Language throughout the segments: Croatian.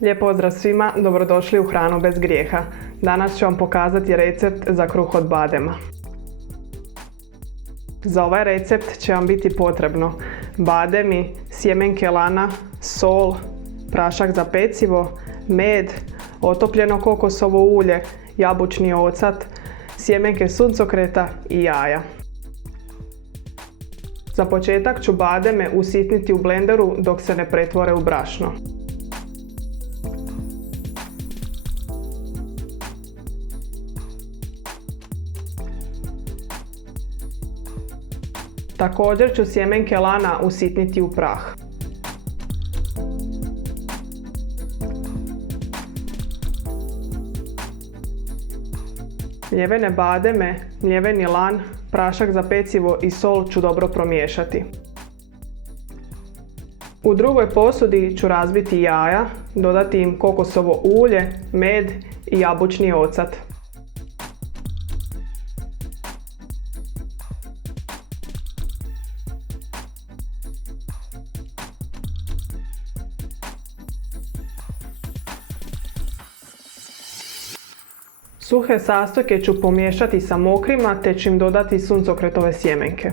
Lijep pozdrav svima, dobrodošli u Hranu bez grijeha. Danas ću vam pokazati recept za kruh od badema. Za ovaj recept će vam biti potrebno bademi, sjemenke lana, sol, prašak za pecivo, med, otopljeno kokosovo ulje, jabučni ocat, sjemenke suncokreta i jaja. Za početak ću bademe usitniti u blenderu dok se ne pretvore u brašno. Također ću sjemenke lana usitniti u prah. Mljevene bademe, mljeveni lan, prašak za pecivo i sol ću dobro promiješati. U drugoj posudi ću razbiti jaja, dodati im kokosovo ulje, med i jabučni ocat. Suhe sastojke ću pomiješati sa mokrima te ću im dodati suncokretove sjemenke.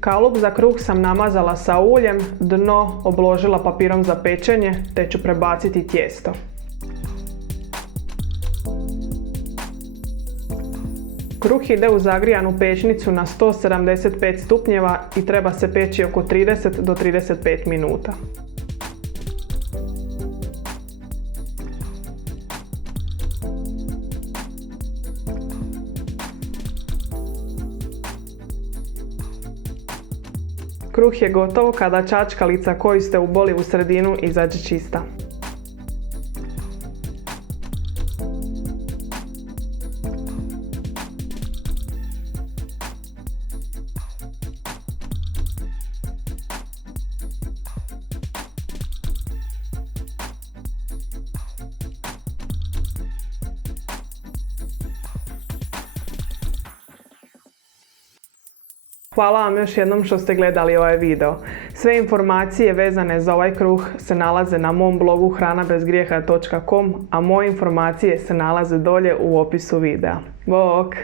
Kalup za kruh sam namazala sa uljem, dno obložila papirom za pečenje te ću prebaciti tijesto. Kruh ide u zagrijanu pećnicu na 175 stupnjeva i treba se peći oko 30 do 35 minuta. Kruh je gotov kada čačkalica koju ste uboli u sredinu izađe čista. Hvala vam još jednom što ste gledali ovaj video. Sve informacije vezane za ovaj kruh se nalaze na mom blogu hranabezgrijeha.com, a moje informacije se nalaze dolje u opisu videa. Bok!